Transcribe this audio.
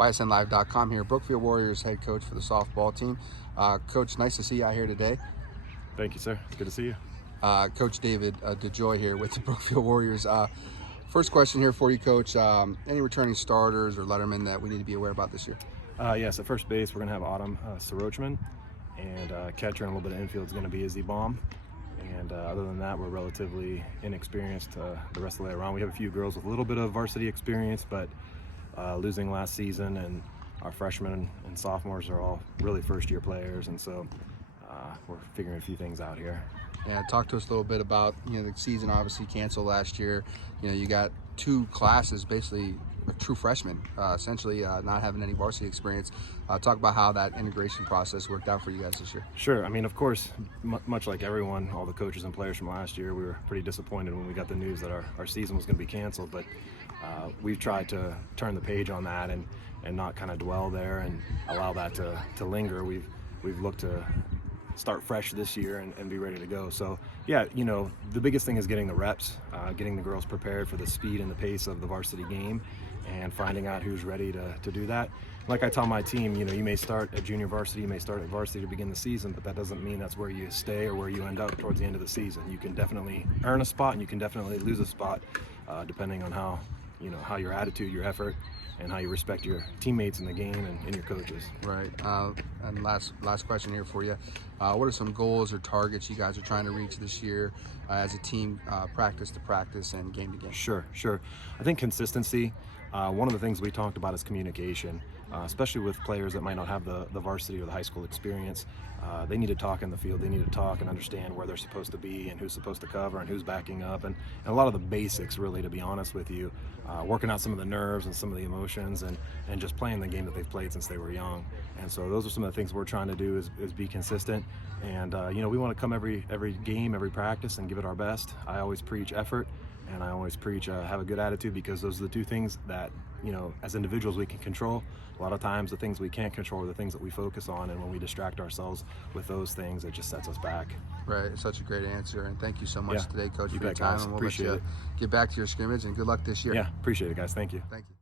ysnlive.com here. Brookfield Warriors head coach for the softball team. Coach, nice to see you out here today. Thank you, sir. It's good to see you. Coach David DeJoy here with the Brookfield Warriors. First question here for you, Coach. Any returning starters or lettermen that we need to be aware about this year? Yes, at first base, we're going to have Sirochman, and catcher and a little bit of infield is going to be Izzy. And other than that, we're relatively inexperienced the rest of the way around. We have a few girls with a little bit of varsity experience, but losing last season, and our freshmen and sophomores are all really first-year players, and so we're figuring a few things out here. Yeah, talk to us a little bit about, the season obviously canceled last year. You got two classes, basically true freshmen, essentially not having any varsity experience. Talk about how that integration process worked out for you guys this year. Sure. I mean, of course, much like everyone, all the coaches and players from last year, we were pretty disappointed when we got the news that our season was going to be canceled, but we've tried to turn the page on that and not kind of dwell there and allow that to linger. We've looked to start fresh this year and be ready to go. So yeah, the biggest thing is getting the reps, getting the girls prepared for the speed and the pace of the varsity game, and finding out who's ready to do that. Like I tell my team, you may start at junior varsity, you may start at varsity to begin the season, but that doesn't mean that's where you stay or where you end up towards the end of the season. You can definitely earn a spot and you can definitely lose a spot, depending on how your attitude, your effort, and how you respect your teammates in the game and your coaches. Right. And last question here for you. What are some goals or targets you guys are trying to reach this year as a team, practice to practice and game to game? Sure. I think consistency. One of the things we talked about is communication, especially with players that might not have the varsity or the high school experience. They need to talk in the field. They need to talk and understand where they're supposed to be and who's supposed to cover and who's backing up, and a lot of the basics, really, to be honest with you, working out some of the nerves and some of the emotions and just playing the game that they've played since they were young. And so those are some of the things we're trying to do is be consistent. And we want to come every game, every practice, and give it our best. I always preach effort, and I always preach have a good attitude, because those are the two things that, as individuals we can control. A lot of times the things we can't control are the things that we focus on, and when we distract ourselves with those things, it just sets us back. Right. Such a great answer, and thank you so much today, Coach, for your bet, time. guys. And we'll appreciate let you it. get back to your scrimmage, and good luck this year. Yeah, appreciate it, guys. Thank you. Thank you.